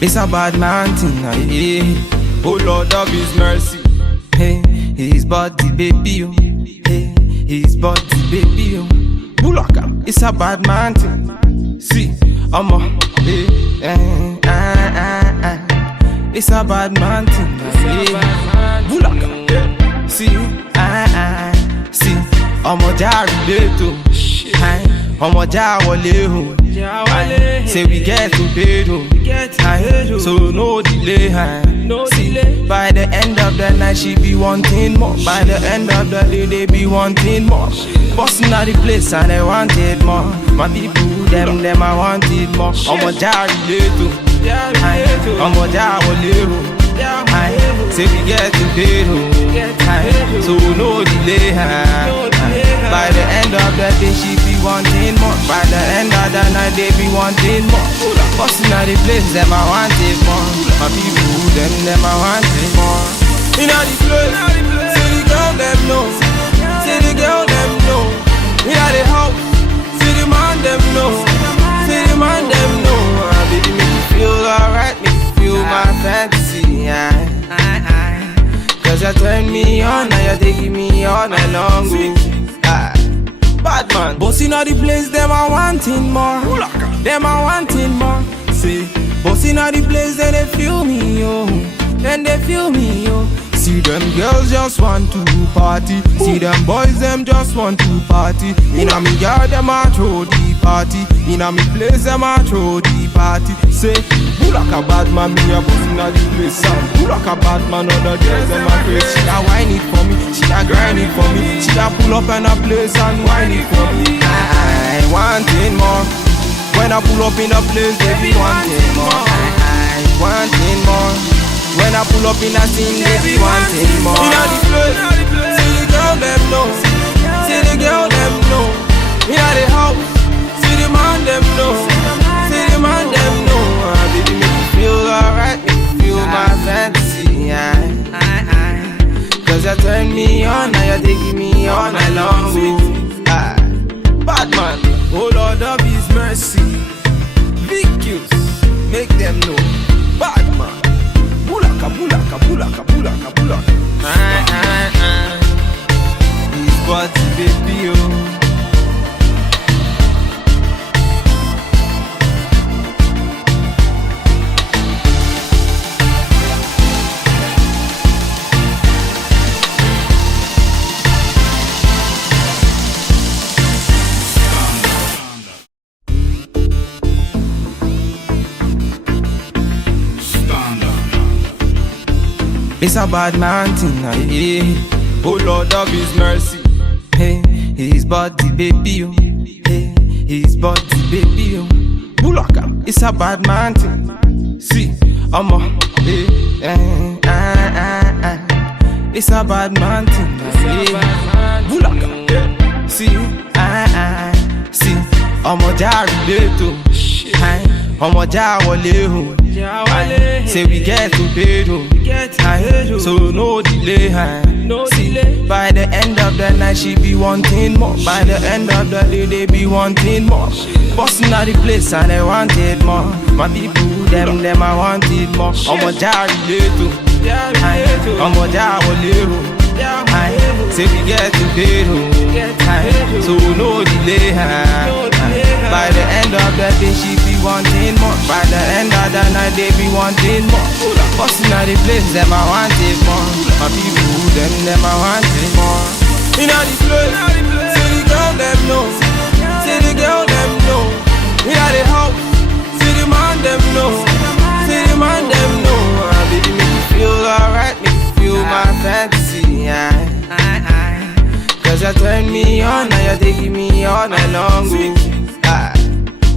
It's a bad man thing, yeah. Oh Lord of His mercy. Hey, His body baby, oh. Hey, His body baby, oh. Bulaka, it's a bad man thing. See, I'm a, it's a bad man thing, yeah. Bulaka, yeah. See, see, I'm a jari to. I'm a jawale, say we get to bed, so no delay. See, by the end of the night she be wanting more. By the end of the day they be wanting more. Busting out the place and they wanted more. My people, them I wanted more. I'm a jawale, I'm a jawale. Say we get to bed, so no delay. By the end of the day she be wanting more. By the end of the night they be wanting more. Busting out the place, them I wanted more. My people, them I wanted more. In all the place, see the girl them know. See the girl them know. In all the house, see the man them know. See the man them know. Baby make me feel alright, make me feel my fantasy. Cause you turn me on, now you taking me all night long. Bad man, bossing all the place, them I wanting more. Them I wanting more. See, bossing all the place, then they feel me, yo. Then they feel me, yo. See them girls just want to party. See them boys, them just want to party. In a me yard, them I throw the party. In a me place, them I throw the party. Say, who like a bad man, me a bossing all the place. Who like a bad man, other girls, them a crazy. She a whine it for me, she a grind it for me. She a pull up in a place and whine it for me. I wanting more. When I pull up in a place, they be wanting more. I wanting more. When I pull up in a scene, they be wanting more. In all the place, see the girl them know. See the girl them know. In all the house, see the man them know. See the man them know. Baby make me feel alright, make me feel my fantasy. Cause you turn me on, now you taking me all night long. Bad man, oh Lord of His mercy. VQs, make them know. Bad man. Bulaka, bulaka, bulaka, bulaka, bulaka. His body baby, oh. It's a bad man thing, yeah. Oh Lord of His mercy. Hey, His body baby, oh. Hey, His body baby, oh. Bulaka, it's a bad man thing. See, I'm a, it's a bad man thing, yeah. Bulaka, yeah. See, see, I'm a jari to. I'm a jawale, say we get to bed, so no delay. See, by the end of the night she be wanting more. By the end of the day they be wanting more. Busting out the place and they wanted more. My people, them I wanted more. I'm a jari to. I'm a jawale, say we get to bed, so no delay. By the end of the day she be wanting more. By the end of the night they be wanting more. Busting out the place, them I wanted more. My people, them I wanted more. In all the place, see the girl them know. See the girl them know. In all the house, see the man them know. See the man them know. Baby make me feel alright, make me feel my fantasy. Cause you turn me on, now you taking me all night long.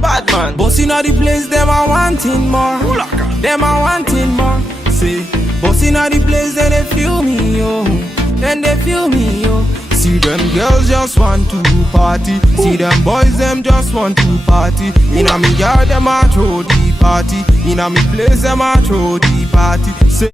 Bad man, bossing all the place, them I wanting more. Them I wanting more. See, bossing all the place, then they feel me, yo. Then they feel me, yo. See them girls just want to party. See them boys, them just want to party. In a me yard, them I throw the party. In a me place, them I throw the party. Say